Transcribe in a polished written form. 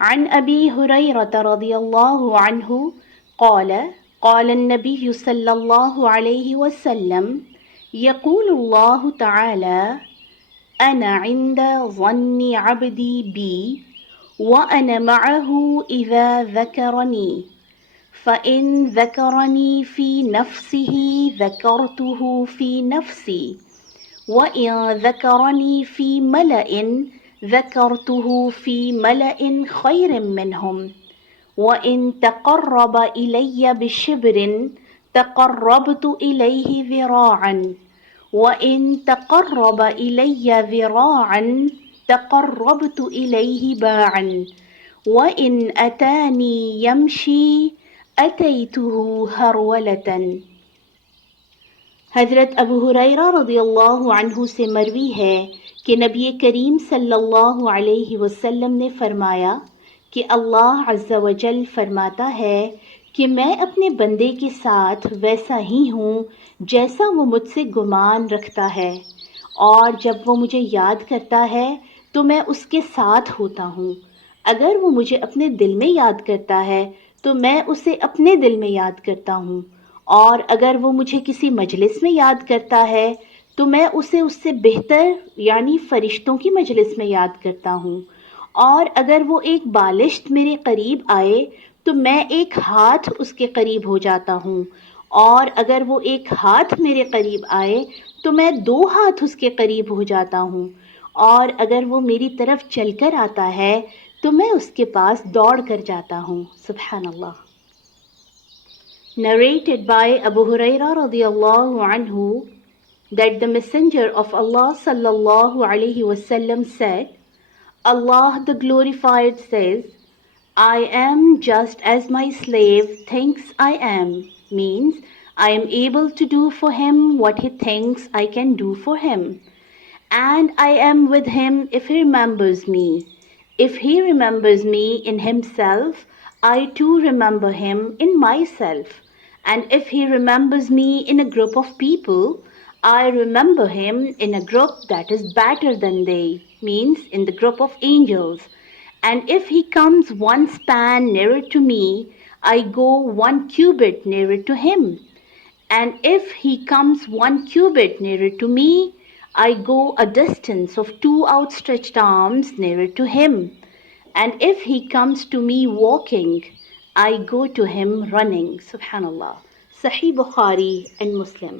عن ابی ہریرہ رضی اللہ عنہ قال قال النبی صلی اللہ علیہ وسلم یقول اللہ تعالی انا عند ظن عبدی بی وأنا معه إذا ذكرني فإن ذكرني في نفسه ذكرته في نفسي وإن ذكرني في ملأ ذكرته في ملأ خير منهم وإن تقرب إلي بشبر تقربت إليه ذراعا وإن تقرب إلي ذراعا تقربت إليه باعا وإن أتاني يمشي أتيته هرولة۔ حضرت ابو ہریرہ رضی اللہ عنہ سے مروی ہے کہ نبی کریم صلی اللہ علیہ وسلم نے فرمایا کہ اللہ عزوجل فرماتا ہے کہ میں اپنے بندے کے ساتھ ویسا ہی ہوں جیسا وہ مجھ سے گمان رکھتا ہے، اور جب وہ مجھے یاد کرتا ہے تو میں اس کے ساتھ ہوتا ہوں۔ اگر وہ مجھے اپنے دل میں یاد کرتا ہے تو میں اسے اپنے دل میں یاد کرتا ہوں، اور اگر وہ مجھے کسی مجلس میں یاد کرتا ہے تو میں اسے اس سے بہتر یعنی فرشتوں کی مجلس میں یاد کرتا ہوں، اور اگر وہ ایک بالشت میرے قریب آئے تو میں ایک ہاتھ اس کے قریب ہو جاتا ہوں، اور اگر وہ ایک ہاتھ میرے قریب آئے تو میں 2 ہاتھ اس کے قریب ہو جاتا ہوں، اور اگر وہ میری طرف چل کر آتا ہے تو میں اس کے پاس دوڑ کر جاتا ہوں۔ سبحان اللہ۔ Narrated by Abu Hurairah radiallahu anhu that the Messenger of Allah sallallahu alayhi wasallam said, Allah the Glorified says, I am just as my slave thinks I am, means I am able to do for him what he thinks I can do for him. And I am with him if he remembers me. If he remembers me in himself, I too remember him in myself. And if he remembers me in a group of people, I remember him in a group that is better than they, means in the group of angels. And if he comes 1 span nearer to me, I go 1 cubit nearer to him. And if he comes 1 cubit nearer to me, I go a distance of 2 outstretched arms nearer to him. And if he comes to me walking, I go to him running. Subhanallah. Sahih Bukhari and Muslim.